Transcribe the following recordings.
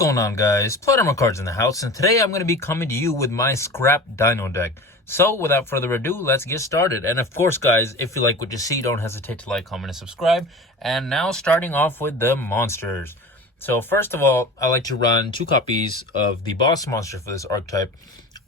going on, guys? Platinum Cards in the house, and today I'm going to be coming to you with my scrap Dino deck. So without further ado, let's get started. And of course, guys, if you like what you see, don't hesitate to like, comment, and subscribe. And now starting off with the monsters. So first of all, I like to run 2 copies of the boss monster for this archetype,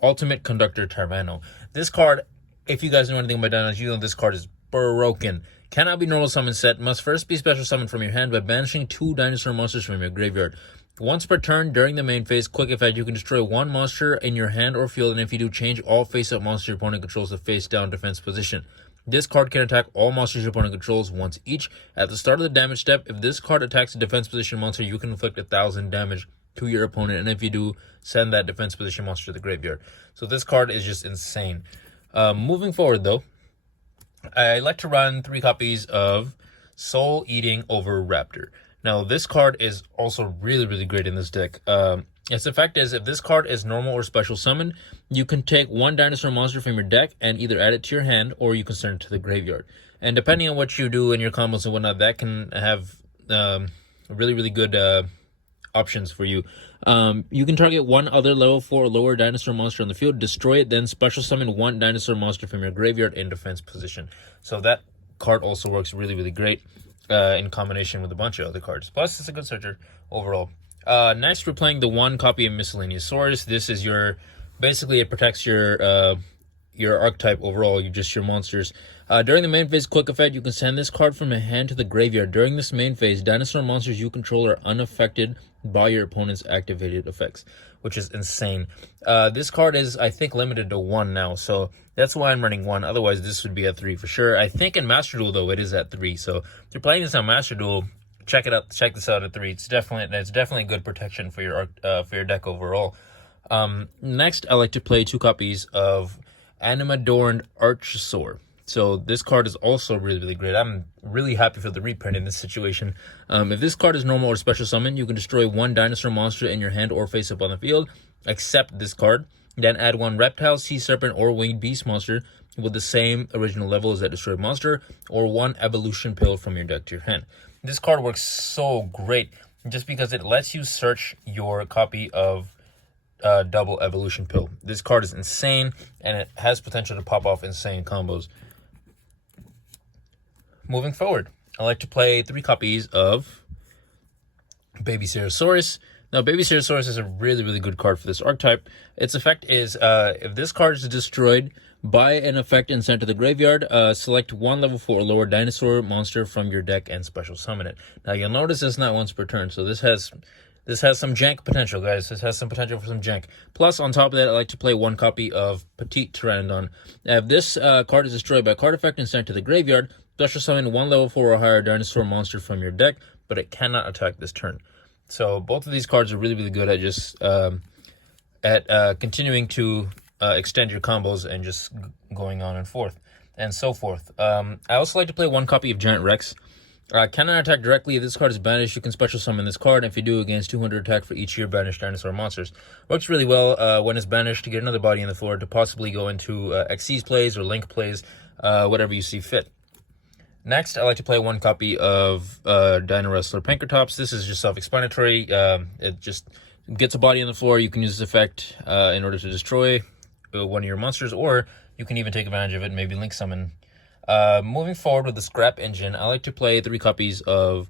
Ultimate Conductor Tyranno. This card, if you guys know anything about Dinos, you know this card is broken. Cannot be normal summon set. Must first be special summoned from your hand by banishing 2 dinosaur monsters from your graveyard. Once per turn during the main phase, quick effect, you can destroy 1 monster in your hand or field, and if you do, change all face-up monsters your opponent controls to face-down defense position. This card can attack all monsters your opponent controls once each. At the start of the damage step, if this card attacks a defense position monster, you can inflict 1,000 damage to your opponent, and if you do, send that defense position monster to the graveyard. So this card is just insane. Moving forward, though, I like to run 3 copies of Soul Eating Over Raptor. Now, this card is also really great in this deck. Its effect is, if this card is normal or special summoned, you can take 1 dinosaur monster from your deck and either add it to your hand or you can send it to the graveyard. And depending on what you do in your combos and whatnot, that can have really good options for you. You can target 1 other level 4 or lower dinosaur monster on the field, destroy it, then special summon 1 dinosaur monster from your graveyard in defense position. So that card also works really great in combination with a bunch of other cards. Plus, it's a good searcher overall. Next, we're playing the 1 copy of Miscellaneous Source. This is your, basically it protects your archetype overall, your monsters. During the main phase quick effect, you can send this card from your hand to the graveyard. During this main phase, dinosaur monsters you control are unaffected by your opponent's activated effects, which is insane. This card is, I think, limited to 1 now, so that's why I'm running 1. Otherwise, this would be at 3 for sure. I think in Master Duel, though, it is at 3. So if you're playing this on Master Duel, check it out. Check this out at 3. It's definitely good protection for your deck overall. Next, I like to play 2 copies of Animadorned Archosaur. So this card is also really great. I'm really happy for the reprint in this situation. If this card is normal or special summon, you can destroy 1 dinosaur monster in your hand or face up on the field, except this card. Then add 1 reptile, sea serpent, or winged beast monster with the same original level as that destroyed monster, or 1 evolution pill from your deck to your hand. This card works so great just because it lets you search your copy of double evolution pill. This card is insane, and it has potential to pop off insane combos. Moving forward, I like to play 3 copies of Baby Ceratosaurus. Now, Baby Ceratosaurus is a really good card for this archetype. Its effect is, if this card is destroyed by an effect and sent to the graveyard, select 1 level 4 or lower dinosaur monster from your deck and special summon it. Now, you'll notice it's not once per turn, so this has some jank potential, guys. This has some potential for some jank. Plus, on top of that, I like to play 1 copy of Petite Pteranodon. If this card is destroyed by a card effect and sent to the graveyard, special summon 1 level 4 or higher dinosaur monster from your deck, but it cannot attack this turn. So both of these cards are really good at just continuing to extend your combos and just going on and forth and so forth. I also like to play 1 copy of Giant Rex. Cannot attack directly. If this card is banished, you can special summon this card. If you do, against 200 attack for each of your banished dinosaur monsters. Works really well when it's banished to get another body on the floor to possibly go into Xyz plays or Link plays, whatever you see fit. Next, I like to play 1 copy of Dino Wrestler Pankratops. This is just self-explanatory. It just gets a body on the floor. You can use this effect in order to destroy 1 of your monsters, or you can even take advantage of it and maybe Link summon. Moving forward with the Scrap Engine, I like to play 3 copies of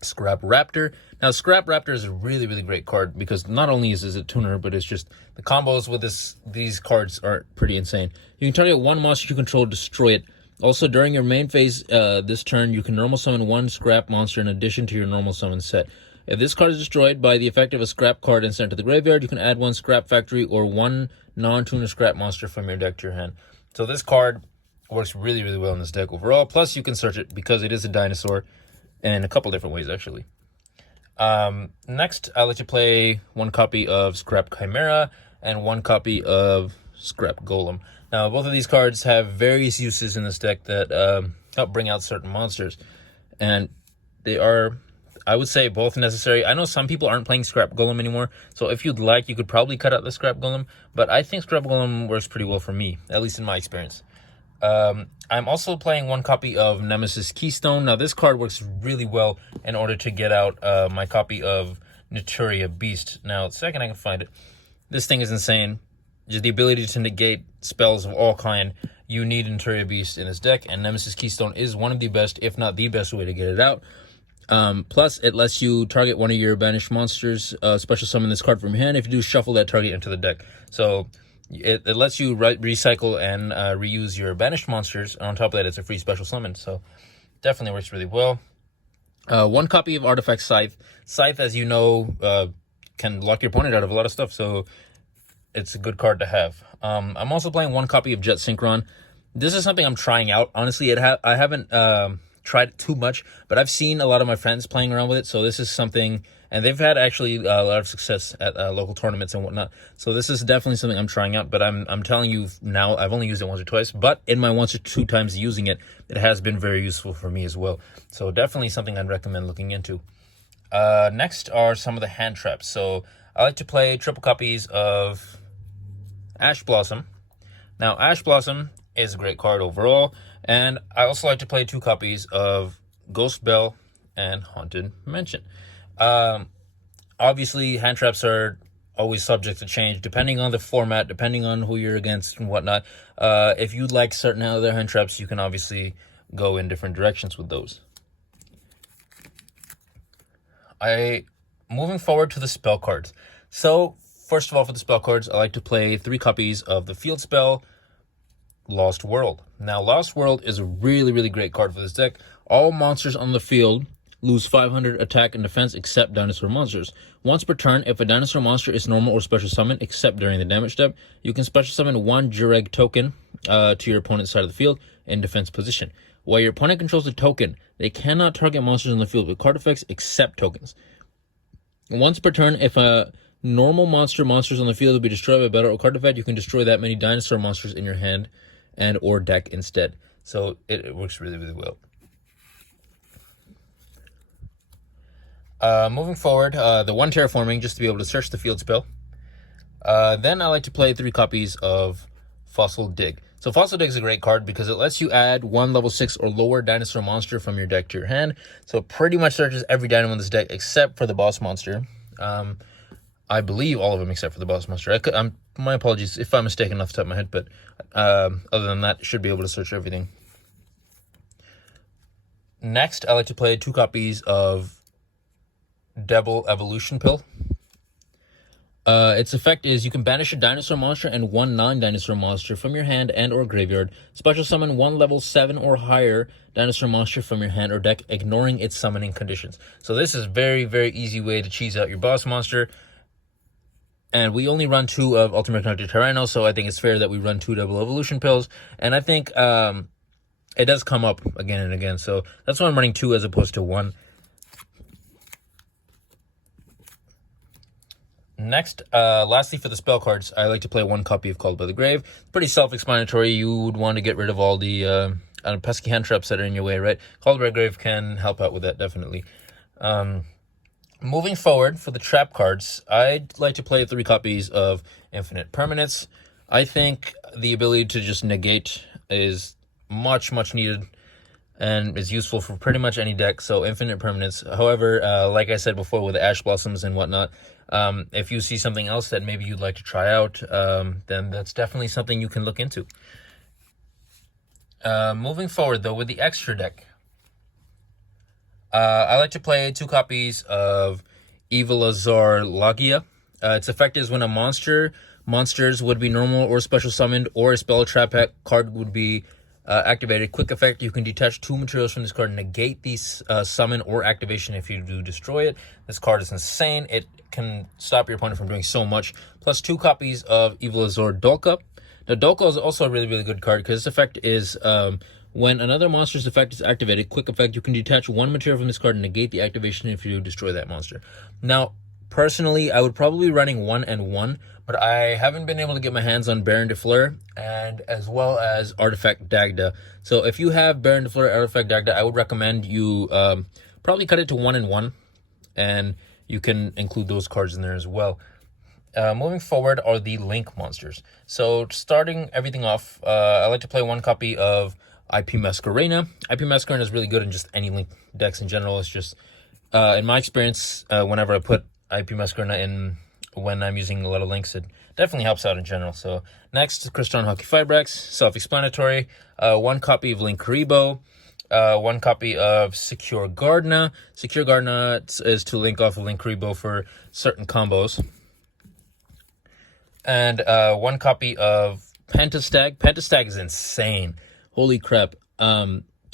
Scrap Raptor. Now, Scrap Raptor is a really great card because not only is it a tuner, but it's just the combos with these cards are pretty insane. You can target 1 monster you control, destroy it. Also, during your main phase this turn, you can normal summon 1 scrap monster in addition to your normal summon set. If this card is destroyed by the effect of a scrap card and sent to the graveyard, you can add 1 scrap factory or 1 non-tuner scrap monster from your deck to your hand. So this card works really well in this deck overall. Plus, you can search it because it is a dinosaur in a couple different ways, actually. Next, I like to play 1 copy of Scrap Chimera and 1 copy of Scrap Golem. Now, both of these cards have various uses in this deck that help bring out certain monsters. And they are, I would say, both necessary. I know some people aren't playing Scrap Golem anymore, so if you'd like, you could probably cut out the Scrap Golem. But I think Scrap Golem works pretty well for me, at least in my experience. I'm also playing 1 copy of Nemesis Keystone. Now, this card works really well in order to get out my copy of Naturia Beast. Now, the second I can find it, this thing is insane. Just the ability to negate spells of all kind. You need Naturia Beast in this deck, and Nemesis Keystone is one of the best, if not the best way to get it out. Plus, it lets you target one of your banished monsters, special summon this card from your hand. If you do, shuffle that target into the deck. So it lets you recycle and reuse your banished monsters. And on top of that, it's a free special summon. So definitely works really well. One copy of Artifact Scythe. Scythe, as you know, can lock your opponent out of a lot of stuff. So it's a good card to have. I'm also playing one copy of Jet Synchron. This is something I'm trying out. Honestly, I haven't tried it too much, but I've seen a lot of my friends playing around with it. So this is something, and they've had actually a lot of success at local tournaments and whatnot. So this is definitely something I'm trying out. But I'm telling you now, I've only used it once or twice. But in my once or two times using it, it has been very useful for me as well. So definitely something I'd recommend looking into. Next are some of the hand traps. So I like to play triple copies of Ash Blossom. Now, Ash Blossom is a great card overall, and I also like to play 2 copies of Ghost Bell and Haunted Mansion. Obviously, hand traps are always subject to change depending on the format, depending on who you're against and whatnot. If you like certain other hand traps, you can obviously go in different directions with those. Moving forward to the spell cards. So first of all, for the spell cards, I like to play 3 copies of the field spell Lost World. Now, Lost World is a really, really great card for this deck. All monsters on the field lose 500 attack and defense except dinosaur monsters. Once per turn, if a dinosaur monster is normal or special summon, except during the damage step, you can special summon 1 Jureg token to your opponent's side of the field in defense position. While your opponent controls the token, they cannot target monsters on the field with card effects except tokens. Once per turn, if a normal monsters on the field will be destroyed by battle or card effect, you can destroy that many dinosaur monsters in your hand and or deck instead. So it works really, really well. Moving forward, the 1 terraforming, just to be able to search the field spell. Then I like to play 3 copies of Fossil Dig. So Fossil Dig is a great card because it lets you add 1 level 6 or lower dinosaur monster from your deck to your hand. So it pretty much searches every dino in this deck except for the boss monster. I believe all of them except for the boss monster. My apologies if I'm mistaken off the top of my head, but other than that, should be able to search everything. Next, I like to play 2 copies of Devil Evolution Pill. Its effect is you can banish a dinosaur monster and 1 non-dinosaur monster from your hand and or graveyard. Special summon 1 level 7 or higher dinosaur monster from your hand or deck, ignoring its summoning conditions. So this is very, very easy way to cheese out your boss monster. And we only run 2 of Ultimate Conductor Tyranno, so I think it's fair that we run 2 Devil Evolution Pills. And I think it does come up again and again, so that's why I'm running 2 as opposed to 1. Next, lastly for the spell cards, I like to play 1 copy of Called by the Grave. Pretty self-explanatory. You would want to get rid of all the pesky hand traps that are in your way, right? Called by the Grave can help out with that, definitely. Moving forward, for the trap cards, I'd like to play 3 copies of Infinite Permanence. I think the ability to just negate is much, much needed and is useful for pretty much any deck, so Infinite Permanence. However, like I said before with the Ash Blossoms and whatnot, if you see something else that maybe you'd like to try out, then that's definitely something you can look into. Moving forward, though, with the extra deck, I like to play 2 copies of Evil Azar Lagia. Its effect is when a monsters would be normal or special summoned, or a spell trap card would be activated. Quick effect, you can detach 2 materials from this card and negate these summon or activation if you do destroy it. This card is insane. It can stop your opponent from doing so much. Plus 2 copies of Evil Azar Dolka. Now, Dolka is also a really, really good card because this effect is when another monster's effect is activated, quick effect, you can detach 1 material from this card and negate the activation if you destroy that monster. Now, personally, I would probably be running 1 and 1, but I haven't been able to get my hands on Baron de Fleur and as well as Artifact Dagda. So if you have Baron de Fleur, Artifact Dagda, I would recommend you probably cut it to 1 and 1, and you can include those cards in there as well. Moving forward are the Link monsters. So starting everything off, I like to play 1 copy of IP Masquerena. IP Masquerena is really good in just any Link decks in general. It's just, in my experience, whenever I put IP Masquerade in when I'm using a lot of links. It definitely helps out in general. So next, Crystalline Hockey Fibrax, self-explanatory. 1 copy of Link Rebo. 1 copy of Secure Gardna. Secure Gardna is to link off of Link Rebo for certain combos. And 1 copy of Pentastag. Pentastag is insane. Holy crap.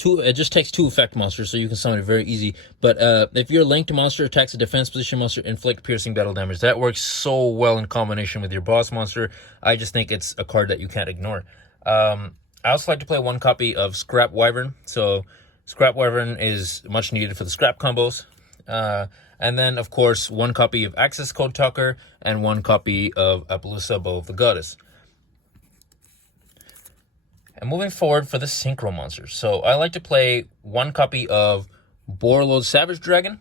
It just takes 2 effect monsters, so you can summon it very easy. But if your linked monster attacks a defense position monster, inflict piercing battle damage. That works so well in combination with your boss monster. I just think it's a card that you can't ignore. I also like to play 1 copy of Scrap Wyvern. So Scrap Wyvern is much needed for the scrap combos. And then, of course, 1 copy of Access Code Talker and 1 copy of Appaloosa, Bow of the Goddess. And moving forward for the Synchro monsters. So I like to play 1 copy of Borreload Savage Dragon,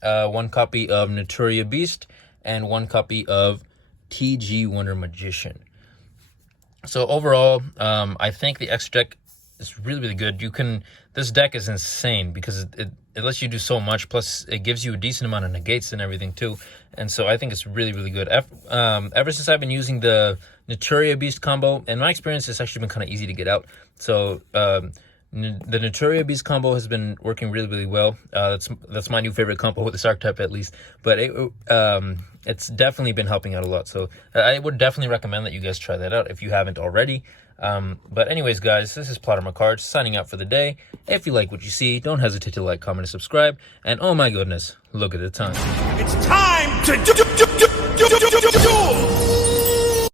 1 copy of Naturia Beast, and 1 copy of TG Wonder Magician. So overall, I think the extra deck is really, really good. This deck is insane because it lets you do so much. Plus, it gives you a decent amount of negates and everything too. And so I think it's really, really good. Ever since I've been using the Naturia Beast combo, in my experience, it's actually been kind of easy to get out. So the Naturia Beast combo has been working really, really well. That's my new favorite combo with this archetype, at least. But it's definitely been helping out a lot. So I would definitely recommend that you guys try that out if you haven't already. But anyways, guys, this is Plotter Cards signing out for the day. If you like what you see, don't hesitate to like, comment, and subscribe. And oh my goodness, look at the time. It's time to do